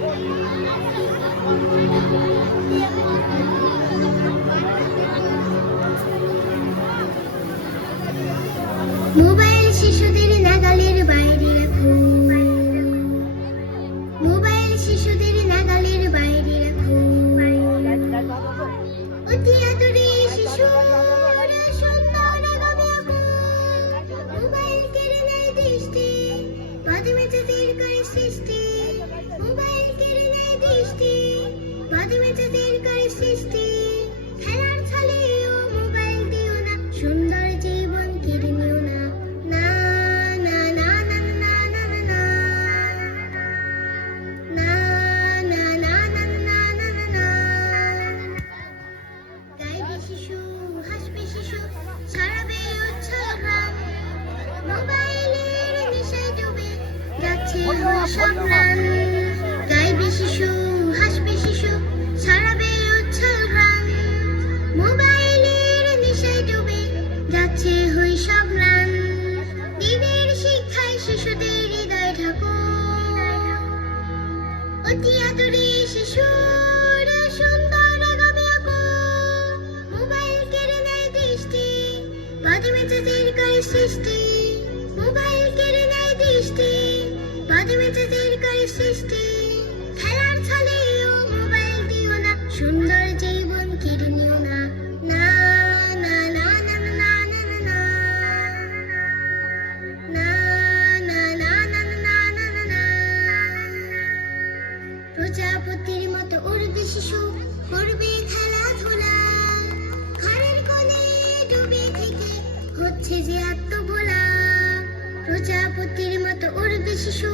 Mobile শিশুদের নাগালের বাইরে রাখো, মোবাইল শিশুদের নাগালের বাইরে রাখো। অতি আদরে শিশুরা সুন্দর আগামী আঁকো, মোবাইল কেড়ে নেয় দৃষ্টি, মাধ্যমে তাদের করে সৃষ্টি। মোবাইল কেড়ে নেয় দৃষ্টি, মাধ্যমে তাদের করে সৃষ্টি। খেলার ছলেও মোবাইল দিও না, সুন্দর জীবন কেড়ে নিও না। না না না না না না না না না না না না না না না না। গাইবে শিশু, হাসবে শিশু, ছড়াবে উচ্ছ্বাস গান। মোবাইলের নেশায় ডুবে যাচ্ছে সব প্রাণ। গাইবে শিশু, হাসবে শিশু, ছড়াবে উচ্ছ্বাস গান। মোবাইলের নেশায় ডুবে যাচ্ছে সব প্রাণ। দিনের শিক্ষায় শিশুদের হৃদয় ঢাকো, অতি আদরে শিশুর সুন্দর আগামী আঁকো। মোবাইল কেড়ে নেয় দৃষ্টি, মাধ্যমে তাদের করে সৃষ্টি। মোবাইল কেড়ে নেয় দৃষ্টি, মাধ্যমে তাদের করে সৃষ্টি। খেলার ছলেও মোবাইল দিও না, সুন্দর জীবন কেড়ে নিও না। না না না না না না না না না না না না না না না না। প্রজাপতির মতো উড়বে শিশু, করবে খেলাধুলা। ঘরের কোণে ডুবে থেকে হচ্ছে যে আত্মভোলা। প্রজাপতির মতো উড়বে শিশু,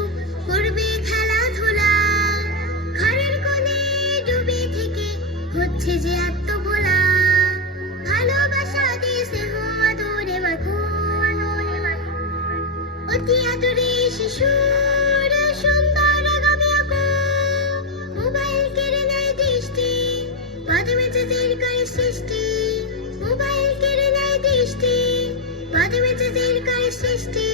করবে খেলাধুলা। ঘরের কোণে ডুবে থেকে হচ্ছে যে আত্মভোলা। ভালোবাসা দিয়ে স্নেহ আদরে মাখো, অতি আদরে শিশুর সুন্দর আগামী আঁকো। মোবাইল কেড়ে নেয় দৃষ্টি, মাধ্যমে তাদের করে সৃষ্টি। মোবাইল কেড়ে নেয় দৃষ্টি, মাধ্যমে তাদের করে সৃষ্টি।